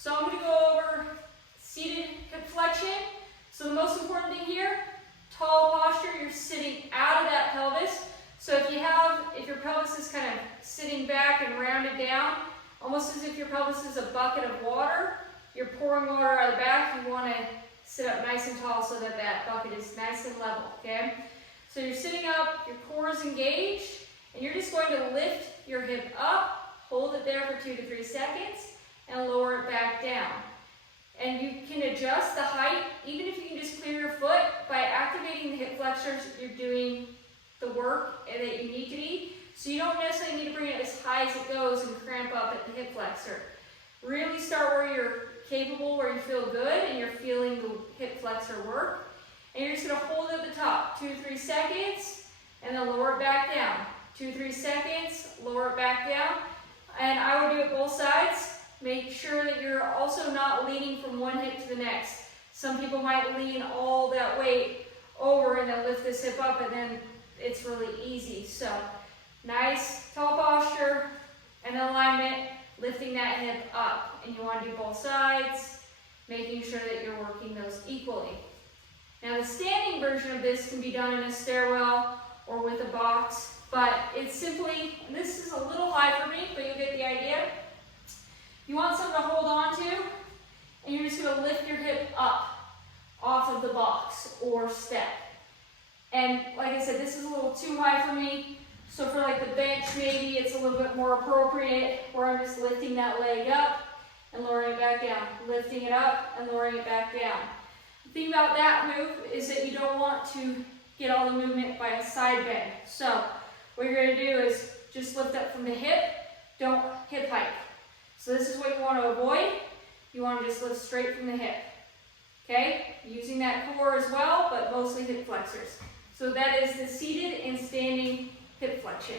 So I'm going to go over seated hip flexion. So the most important thing here, tall posture, you're sitting out of that pelvis. So if your pelvis is kind of sitting back and rounded down, almost as if your pelvis is a bucket of water, you're pouring water out of the back, you want to sit up nice and tall so that that bucket is nice and level, okay? So you're sitting up, your core is engaged, and you're just going to lift your hip up, hold it there for 2 to 3 seconds, and lower it back down. And you can adjust the height, even if you can just clear your foot. By activating the hip flexors, you're doing the work that you need to be. So you don't necessarily need to bring it as high as it goes and cramp up at the hip flexor. Really start where you're capable, where you feel good, and you're feeling the hip flexor work. And you're just going to hold it at the top, 2 to 3 seconds, and then lower it back down. 2 to 3 seconds, lower it back down. And I would do it both sides. Make sure that you're also not leaning from one hip to the next. Some people might lean all that weight over and then lift this hip up, and then it's really easy. So nice tall posture and alignment, lifting that hip up. And you want to do both sides, making sure that you're working those equally. Now the standing version of this can be done in a stairwell or with a box, but it's simply, and this is a little high for me, but you'll get the idea. You want something to hold on to, and you're just going to lift your hip up off of the box or step. And like I said, this is a little too high for me, so for like the bench maybe it's a little bit more appropriate where I'm just lifting that leg up and lowering it back down, lifting it up and lowering it back down. The thing about that move is that you don't want to get all the movement by a side bend. So what you're going to do is just lift up from the hip, don't hip hike. So this is what you want to avoid. You want to just lift straight from the hip. Okay? Using that core as well, but mostly hip flexors. So that is the seated and standing hip flexion.